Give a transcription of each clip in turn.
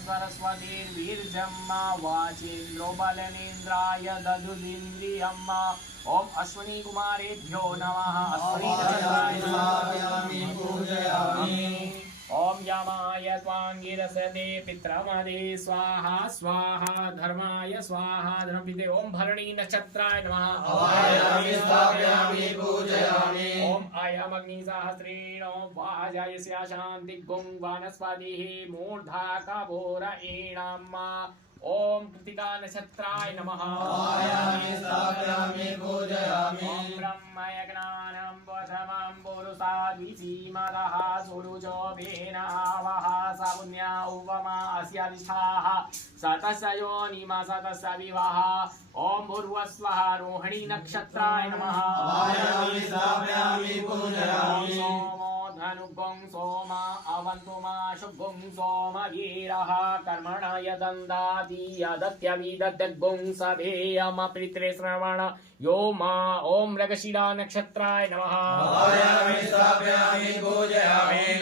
सरस्वतीर्वीर्जम्मा वाचेन्द्रोबलनेन्द्राय दधुदिन्द्रियम्। ओम अश्विनी कुमारेभ्यो नमः। अश्विनी ओम यमाय त्वांगिरसते पित्रमदे स्वाहा स्वाहा धर्माय स्वाहा धर्मपिते। ओम भरणी नक्षत्राय नमः। ओम अयम अग्निसहस्रेण वाजयस्य शांति गुं वनस्पतिः मूर्धा कबोर एणम्। ओम कृतिका नक्षत्राय नमः। ओम ब्रह्मयज्ञानं वधमं पुरुषाद्विसीमदः सुरुजो भेनावः सपुण्या उपमा अस्याधिष्ठाः सतस्य योनिमा सतस्य विवाह। ओम भूर्भुवस्वः रोहिणी नक्षत्राय नमः। धनुगुं सोम अवन्तुमा शुभुं सोमवीरः कर्मण यदन्दाति यदत्यविदत्यगुं सभेयम पितृ श्रवण यो मा। ओम मृगशिरा नक्षत्राय नमः।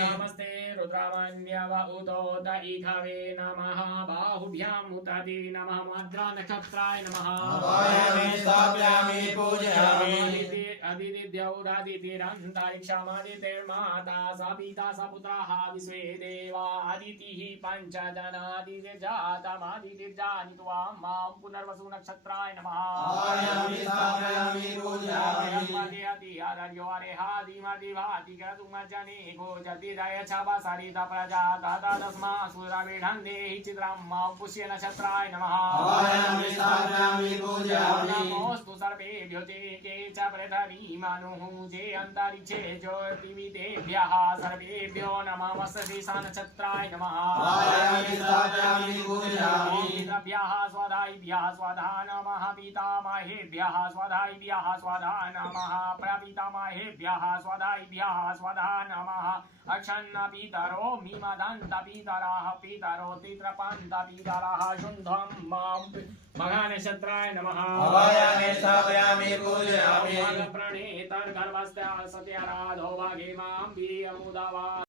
नमस्ते रुद्रावण्यव उदोद इघवे नमः। बाहुभ्याम् उतति नमः। मद्रा नक्षत्राय नमः। अदितिर्माता स पिता स पुत्राः विश्वे देवा। अदितिः पञ्चजनादितिर्जातमादितिर्जानित्वा मां पुनर्वसु नक्षत्राय नमः। पुष्य नक्षत्राय नमः। नमोस्तु सर्वेभ्यो ते के च पृथ्वी मनुः जे अन्तरिक्षे ज्योतिविदेभ्यः सर्वेभ्यो नमः। सा नक्षत्राय नमः। पितृभ्यः स्वधाइभ्यः स्वधा नमः। पितामहेभ्यः स्वधाइभ्यः स्वधा नमः। प्रपितामहेभ्यः स्वधाइभ्यः स्वधा नमः। अक्षन्न पितरो मीमदन्त पितरः पितरो तित्रपन्त पितरः शुन्धं मां मघानक्षत्राय नमः। प्रणेतर्गर्भस्य सत्याराधो भागे मां वीर्यमुदवा।